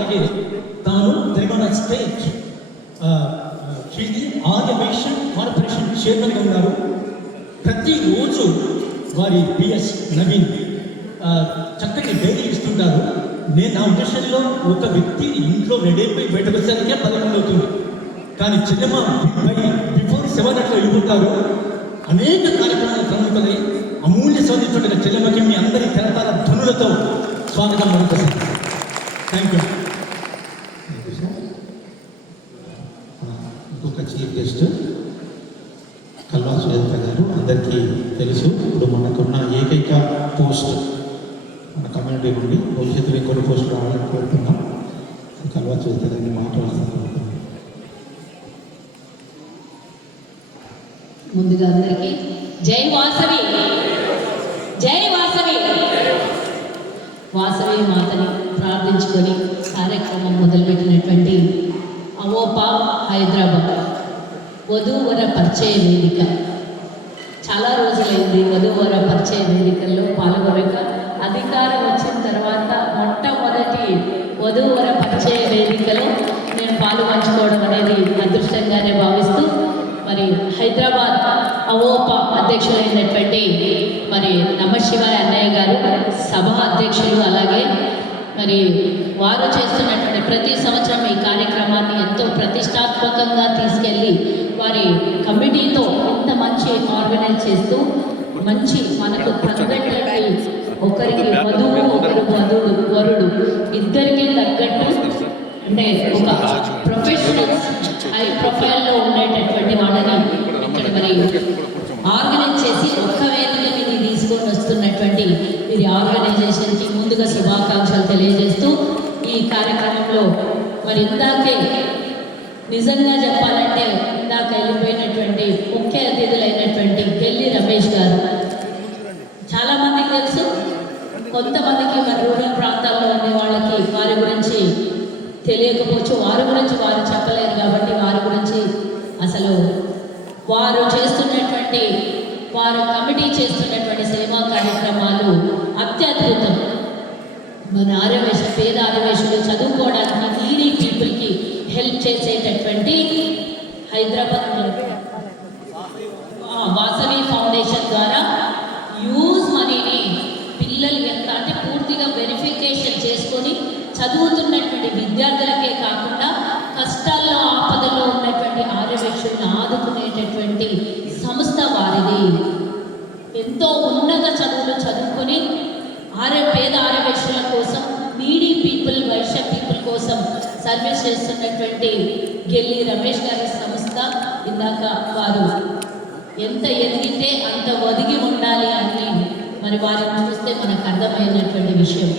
అలాగే తాను Telangana state organisation corporation చైర్మన్గా ఉన్నారు. ప్రతిరోజు వారి బిఎస్ నవీన్ చక్కటి డైరీ ఇస్తుంటారు. నేను నా ఉద్దేశంలో ఒక వ్యక్తి ఇంట్లో రెడీ అయిపోయి బయటకు వచ్చేసరికే 11 అవుతుంది. కానీ చెల్లెమ్మ బిఫోర్ 7 అట్లా వెళ్ళిపోతారు. అనేక కార్యక్రమాలు ప్రముఖులై అమూల్య సాధించుంటున్న చెల్లెమ్మకి మీ అందరి తెరతాల ధ్వనులతో స్వాగతం పలుకుతారు. Thank you. ఇంకొక చీఫ్ గెస్ట్ కల్వా సుజాత గారు అందరికీ తెలుసు. ఇప్పుడు మనకున్న ఏకైక పోస్ట్ మన కమ్యూనిటీ నుండి భవిష్యత్తులో ఇంకొన్ని పోస్టులు రావాలని కోరుతున్నాం. కల్వా సుజాత గారిని మాట్లాడాల్సింది. ముందుగా అందరికీ జై వాసవి, జై వాసవి. వాసవి మాతని ప్రార్థించుకొని కార్యక్రమం మొదలుపెట్టినటువంటి అవోపా హైదరాబాద్ వధూవర పరిచయ వేదిక. చాలా రోజులైంది వధూవర పరిచయ వేదికల్లో పాల్గొనక. అధికారం వచ్చిన తర్వాత మొట్టమొదటి వధూవర పరిచయ వేదికలో నేను పాల్గొంచుకోవడం అనేది అదృష్టంగానే భావిస్తూ మరి హైదరాబాద్ అవోపా అధ్యక్షులైనటువంటి మరి నమశివాయ అన్నయ్య గారు సభ అధ్యక్షులు, అలాగే మరి వారు చేస్తున్నటువంటి ప్రతి సంవత్సరం ఈ కార్యక్రమాన్ని ఎంతో ప్రతిష్టాత్మకంగా తీసుకెళ్ళి వారి కమిటీతో ఇంత మంచి ఆర్గనైజ్ చేస్తూ మంచి మనకు తగ్గట్టు ఒకరికి వధువు ఒకరు వరుడు ఇద్దరికి తగ్గట్టు అంటే ఒక ప్రొఫెషనల్స్ హై ప్రొఫైల్లో ఉండేటటువంటి వాళ్ళని ఇక్కడ మరి ఆర్గనైజ్ చేసి ఒక్క వేదిక మీద తీసుకొని వస్తున్నటువంటి వీరి ఆర్గనైజేషన్కి ముందుగా శుభాకాంక్షలు తెలియజేస్తూ ఈ కార్యక్రమంలో మరి ఇందాకే నిజంగా చెప్పాలంటే ఇందాక వెళ్ళిపోయినటువంటి ముఖ్య అతిథులైనటువంటి గెల్లి రమేష్ గారు చాలామందికి తెలుసు, కొంతమందికి మన రూరల్ ప్రాంతాల్లో ఉండే వాళ్ళకి వారి గురించి తెలియకపోవచ్చు. వారి గురించి వారు చెప్పలేరు కాబట్టి వారి గురించి అసలు వారు చేస్తున్నటువంటి వారు కమిటీ చేస్తున్నటువంటి సేవా కార్యక్రమాలు అత్యద్భుతం. మన ఆర్యవేశ పేద ఆర్యవేశులు చదువుకోవడానికి నీడీ పీపుల్కి హెల్ప్ చేసేటటువంటి హైదరాబాద్ వాసవి ఫౌండేషన్ ద్వారా యూజ్ మనీని పిల్లలు ఎంత అంటే పూర్తిగా వెరిఫికేషన్ చేసుకొని చదువుతున్నటువంటి విద్యార్థులకే కాకుండా కష్టాల్లో ఆపదలో ఉన్నటువంటి ఆర్యవేక్షులను ఆదుకునేటటువంటి సంస్థ వారిది. ఎంతో ఉన్నత చదువులు చదువుకొని పేద ఆర్యవేక్షుల కోసం, నీడీ పీపుల్, వైశ్య పీపుల్ కోసం సర్వీస్ చేస్తున్నటువంటి గెల్లి రమేష్ గారి సంస్థ. ఇందాక వారు ఎంత ఎదిగితే అంత ఒదిగి ఉండాలి అని మరి వారిని చూస్తే మనకు అర్థమైనటువంటి విషయం.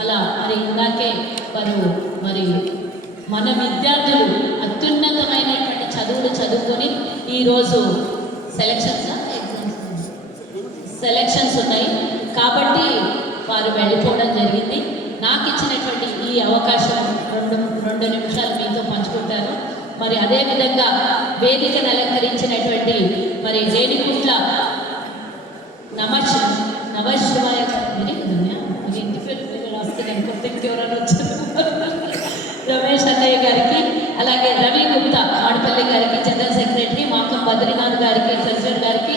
అలా మరి ఇందాకే వారు మరి మన విద్యార్థులు అత్యున్నతమైనటువంటి చదువులు చదువుకొని ఈరోజు సెలక్షన్స్ ఉన్నాయి కాబట్టి వారు వెళ్ళిపోవడం జరిగింది. నాకు ఇచ్చినటువంటి ఈ అవకాశం రెండు నిమిషాలు మీతో పంచుకుంటారు. మరి అదేవిధంగా వేదికను అలంకరించినటువంటి మరి రేణిగుంట్ల నమశివాయ ఇంటి పేరు వస్తున్నాను కొత్తకి ఎవరైనా వచ్చారు రమేష్ అన్నయ్య గారికి, అలాగే రవి గుప్తా మాడపల్లి గారికి జనరల్ సెక్రటరీ, మాకం బద్రీనాథ్ గారికి ట్రెజరర్ గారికి,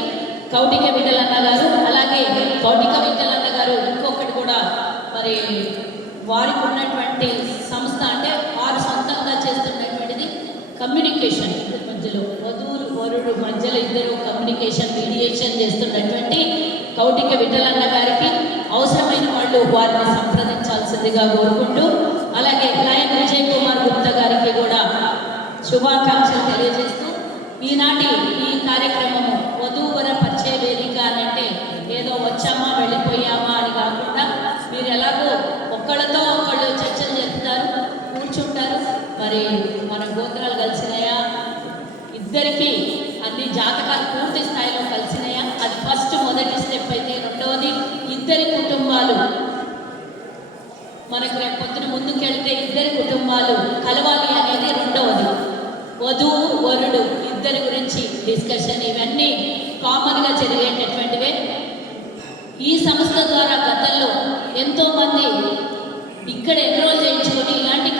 కౌటిక విఠలన్న గారు, అలాగే కౌటిక విఠలన్న గారు ఇంకొకటి కూడా మరి వారికి ఉన్నటువంటి సంస్థ అంటే వారు సొంతంగా చేస్తున్నటువంటిది కమ్యూనికేషన్. మధ్యలో వధువులు వరుడు మధ్యలో ఇద్దరు కమ్యూనికేషన్ మీడియేషన్ చేస్తున్నటువంటి కౌటిక విఠలన్న గారికి అవసరమైన వాళ్ళు వారిని సంప్రదించాల్సిందిగా కోరుకుంటూ, అలాగే లయన్ విజయ్ కుమార్ గుప్తా గారికి కూడా శుభాకాంక్షలు తెలియజేస్తూ ఈనాటి ఈ కార్యక్రమము వధూవర పరిచయ వేదిక అంటే ఏదో వచ్చామా వెళ్ళిపోయామా అని కాకుండా మీరు ఎలాగో ఒకళ్ళతో ఒకళ్ళు చర్చలు జరుపుతారు, కూర్చుంటారు. మరి మన గోత్రాలు కలిసినాయా, ఇద్దరికి అన్ని జాతకాలు పూర్తి స్థాయిలో కలిసినాయా, అది ఫస్ట్ మొదటి స్టెప్ అయితే. రెండవది ఇద్దరి కుటుంబాలు మనకు రేపు పొద్దున ముందుకెళ్తే ఇద్దరి కుటుంబాలు కలవాలి అనేది రెండవది. వధువు వరుడు ఇద్దరి గురించి డిస్కషన్ ఇవన్నీ కామన్గా జరిగేటటువంటివే. ఈ సంస్థ ద్వారా గతంలో ఎంతోమంది ఇక్కడ ఎన్రోల్ చేయించుకొని ఇలాంటి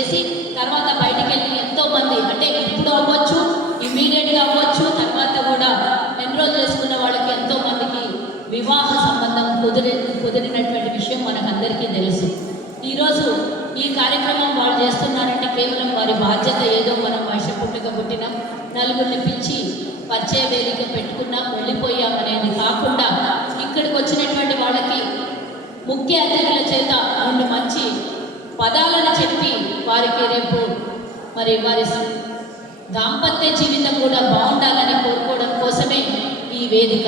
చేసి తర్వాత బయటికి వెళ్ళి ఎంతోమంది అంటే ఇప్పుడు అవ్వచ్చు, ఇమీడియట్గా అవ్వచ్చు, తర్వాత కూడా ఎన్రోల్ చేసుకున్న వాళ్ళకి ఎంతోమందికి వివాహ సంబంధం కుదిరినటువంటి విషయం మనకందరికీ తెలుసు. ఈరోజు ఈ కార్యక్రమం వాళ్ళు చేస్తున్నారంటే కేవలం వారి బాధ్యత. ఏదో మనం వయసు పుట్టినాం, నలుగురిని పిలిచి పరిచయ వేదిక పెట్టుకున్నాం, వెళ్ళిపోయాం అనేది కాకుండా ఇక్కడికి వచ్చినటువంటి వాళ్ళకి ముఖ్య అతిథుల చేత రెండు మంచి పదాలను చెప్పి వారికి రేపు మరి వారి దాంపత్య జీవితం కూడా బాగుండాలని కోరుకోవడం కోసమే ఈ వేదిక.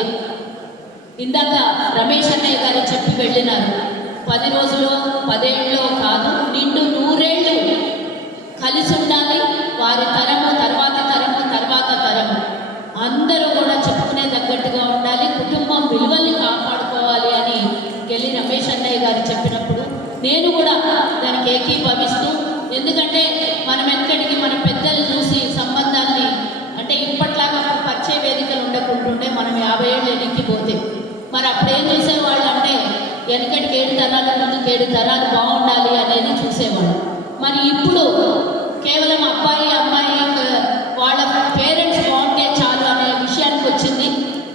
ఇందాక రమేష్ అన్నయ్య గారు చెప్పి వెళ్ళినారు, 10 రోజులు 10 ఏళ్ళలో కాదు, నిండు 100 ఏళ్ళు కలిసి ఉండాలి. వారి తరము తర్వాత తరము అందరూ కూడా చెప్పుకునే తగ్గట్టుగా ఉండాలి, కుటుంబం విలువల్ని కాపాడుకోవాలి అని గెలి రమేష్ అన్నయ్య గారు చెప్పినప్పుడు నేను కూడా దానికి ఏకీభవిస్తూ, ఎందుకంటే మనం ఎక్కడికి మన పెద్దలు చూసి సంబంధాన్ని అంటే ఇప్పట్లాగా పరిచయ వేదికలు ఉండకుంటుంటే మనం 50 ఏళ్ళు ఎన్నికిపోతే మరి అప్పుడేం చూసేవాళ్ళు అంటే వెనకటికి 7 తరాల ముందుకు 7 తరాలు బాగుండాలి అనేది చూసేవాళ్ళు. మరి ఇప్పుడు కేవలం అబ్బాయి అమ్మాయి వాళ్ళ పేరెంట్స్ బాగుంటే చాలు అనే విషయానికి వచ్చింది.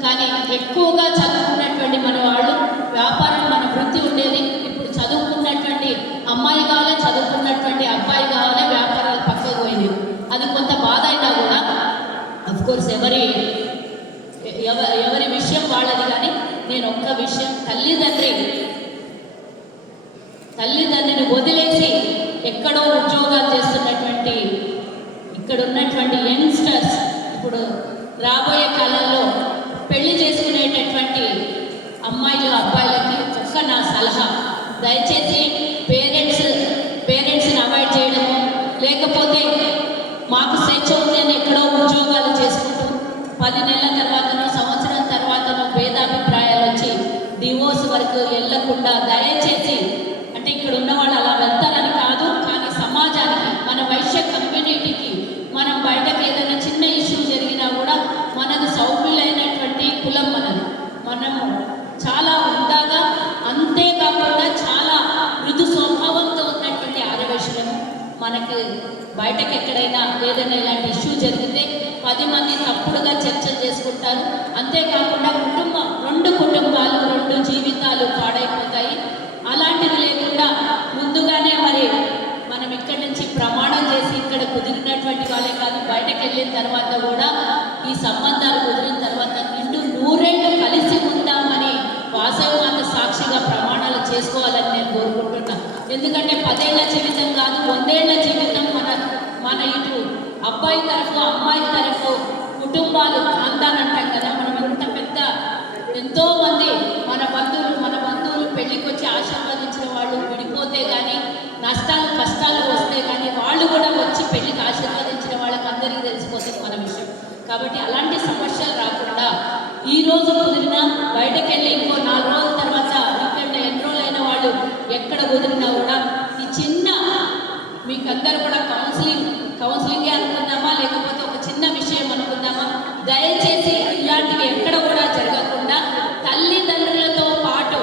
కానీ ఎక్కువగా చదువుకున్నటువంటి మన వాళ్ళు వ్యాపారం మన వృత్తి ఉండేది. ఇప్పుడు చదువుకున్నటువంటి అమ్మాయి కావాలి, చదువుకున్నటువంటి అబ్బాయి కావాలి, వ్యాపారాలు పక్కకు పోయింది. అది కొంత బాధ అయినా కూడా అఫ్కోర్స్ ఎవరి విషయం వాళ్ళది. కానీ నేను ఒక్క విషయం, తల్లిదండ్రిని వదిలేసి ఎక్కడో ఉద్యోగాలు చేస్తున్నటువంటి ఇక్కడ ఉన్నటువంటి యంగ్స్టర్స్ ఇప్పుడు రాబోయే కాలంలో పెళ్లి చేసుకునేటటువంటి అమ్మాయిలు అబ్బాయిలకి ఒక్క నా సలహా, దయచేసి పేరెంట్స్ని అవాయిడ్ చేయడము, లేకపోతే మాకు స్వేచ్ఛ ఉంది అని ఎక్కడో ఉద్యోగాలు చేసుకుంటూ 10 నెలల తర్వాతనో సంవత్సరం తర్వాతనో భేదాభిప్రాయాలు వచ్చి డివోర్స్ వరకు వెళ్ళకుండా దయచేసి, అంటే ఇక్కడ ఉన్న వాళ్ళు అలా వెళ్తారని కాదు, కానీ సమాజానికి మన వైశ్య కమ్యూనిటీకి మనం బయటకు ఏదైనా చిన్న ఇష్యూ జరిగినా కూడా మనది సౌమ్యులైనటువంటి కులం మనము చాలా ఉందాగా, అంతేకాకుండా చాలా మృదు స్వభావంతో ఉన్నటువంటి ఆర్యవైశ్యులము. మనకి బయటకు ఎక్కడైనా ఏదైనా ఇలాంటి ఇష్యూ జరిగితే 10 మంది తప్పుడుగా చర్చలు చేసుకుంటారు. అంతేకాకుండా రెండు కుటుంబాలు 2 జీవితాలు పాడైపోతాయి. అలాంటిది లేకుండా ముందుగానే మరి మనం ఇక్కడి నుంచి ప్రమాణం చేసి ఇక్కడ కుదిరినటువంటి వాళ్ళే కాదు, బయటకు వెళ్ళిన తర్వాత కూడా ఈ సంబంధాలు కుదిరిన తర్వాత నిండు 100 ఏళ్ళు కలిసి ఉందామని వాసవి మాత సాక్షిగా ప్రమాణాలు చేసుకోవాలని నేను కోరుకుంటున్నా. ఎందుకంటే 10 ఏళ్ల జీవితం కాదు, 100 ఏళ్ల జీవితం మన ఇటు అబ్బాయి తరఫు అమ్మాయి తరఫు కుటుంబాలు అందానంటాం కదా. మనం ఇంత పెద్ద ఎంతోమంది మన బంధువులు పెళ్ళికి వచ్చి ఆశీర్వదించిన వాళ్ళు విడిపోతే కానీ, నష్టాలు కష్టాలు వస్తే కానీ వాళ్ళు కూడా వచ్చి పెళ్ళికి ఆశీర్వదించిన వాళ్ళకి అందరికీ తెలిసిపోతుంది మన విషయం. కాబట్టి అలాంటి సమస్యలు రాకుండా ఈరోజు కుదిరినా బయటకు వెళ్ళి ఇంకో 4 రోజుల తర్వాత ఇక్కడ ఎన్రోల్ అయిన వాళ్ళు ఎక్కడ కుదిరినా కూడా ఈ చిన్న మీకందరూ కూడా కౌన్సిలింగే అనుకుందామా, లేకపోతే ఒక చిన్న విషయం అనుకుందామా, దయచేసి ఇలాంటివి ఎక్కడ కూడా జరగకుండా తల్లిదండ్రులతో పాటు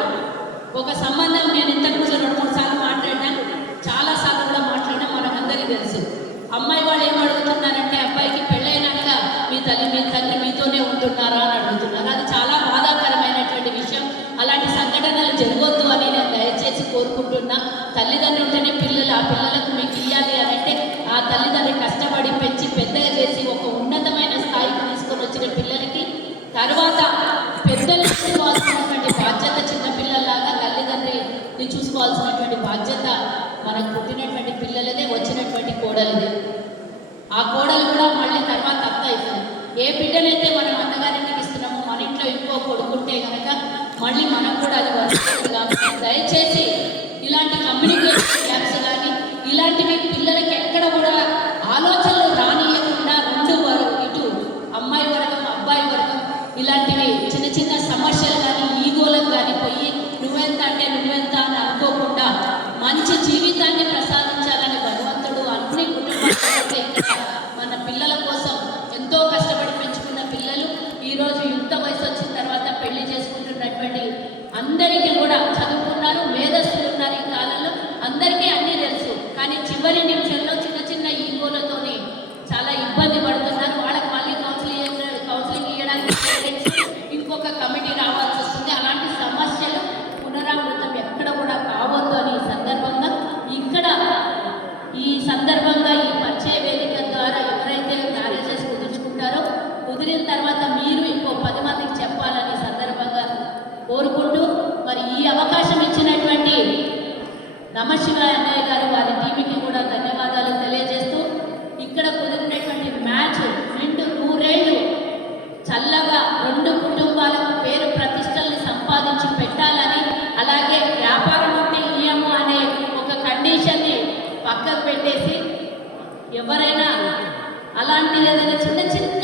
ఒక సంబంధం, నేను ఇంతకుముందు 2-3 సార్లు మాట్లాడినా, చాలాసార్లు కూడా మాట్లాడినా, మనకందరికీ తెలుసు. అమ్మాయి వాళ్ళు ఏం అడుగుతున్నారంటే అబ్బాయికి పెళ్ళైనాక మీ తండ్రి మీతోనే ఉంటున్నారా అని అడుగుతున్నారు. అది చాలా బాధాకరమైనటువంటి విషయం. అలాంటి సంఘటనలు జరగొద్దు అని నేను దయచేసి కోరుకుంటున్నా. తల్లిదండ్రులు ఉంటేనే పిల్లలు, ఆ పిల్లలకు మీకు ఇవ్వాలి అని అంటే ఆ తల్లిదండ్రి కష్టపడి పెంచి పెద్దగా చేసి ఒక ఉన్నతమైన స్థాయికి తీసుకొని వచ్చిన పిల్లలకి తర్వాత పెద్దలు చూసుకోవాల్సినటువంటి బాధ్యత, చిన్నపిల్లలాగా తల్లిదండ్రిని చూసుకోవాల్సినటువంటి బాధ్యత మనకు పుట్టినటువంటి పిల్లలదే, వచ్చినటువంటి కోడలిదే. ఆ కోడలు కూడా మళ్ళీ తర్వాత అత్త అవుతుంది. ఏ బిడ్డనైతే మనం అన్నగారింటికి ఇస్తున్నామో మన ఇంట్లో ఇంకో కొడుకుంటే కనుక మళ్ళీ మనకు కూడా అది వస్తుంది. కాబట్టి దయచేసి ఇలాంటి కమ్యూనికేషన్ గ్యాప్స్ కానీ ఇలాంటివి పిల్లలకి ఎక్కడ కూడా ఆలోచనలు రానియకుండా ఇటు అమ్మాయి వర్గం అబ్బాయి వర్గం ఇలాంటివి చిన్న చిన్న సమస్యలు కానీ ఈగోలకు కానీ పోయి నువ్వెంత అంటే నువ్వెంత అని అనుకోకుండా మంచి జీవితాన్ని ప్రసాదించాలని భగవంతుడు అన్ని కుటుంబాలకి మన పిల్లల కోసం ఎంతో కష్టపడి పెంచుకున్న పిల్లలు ఈరోజు యుక్త వయసు వచ్చిన తర్వాత పెళ్లి చేసుకుంటున్నటువంటి అందరికీ కూడా చదువుకున్నారు, మేధస్సులు ఉన్నారు. ఈ కాలంలో అందరికీ అన్నీ తెలుసు. కానీ చివరి నిమిషంలో అన్నయ్య గారు వారి టీంకి కూడా ధన్యవాదాలు తెలియజేస్తూ ఇక్కడ కుదిరినటువంటి మ్యాచ్ నిండు 100 ఏళ్ళు చల్లగా 2 కుటుంబాలకు పేరు ప్రతిష్టల్ని సంపాదించి పెట్టాలని, అలాగే వ్యాపారం ఉంటే ఇయ్యము అనే ఒక కండిషన్ని పక్కకు పెట్టేసి ఎవరైనా అలాంటి ఏదైనా చిన్న చిన్న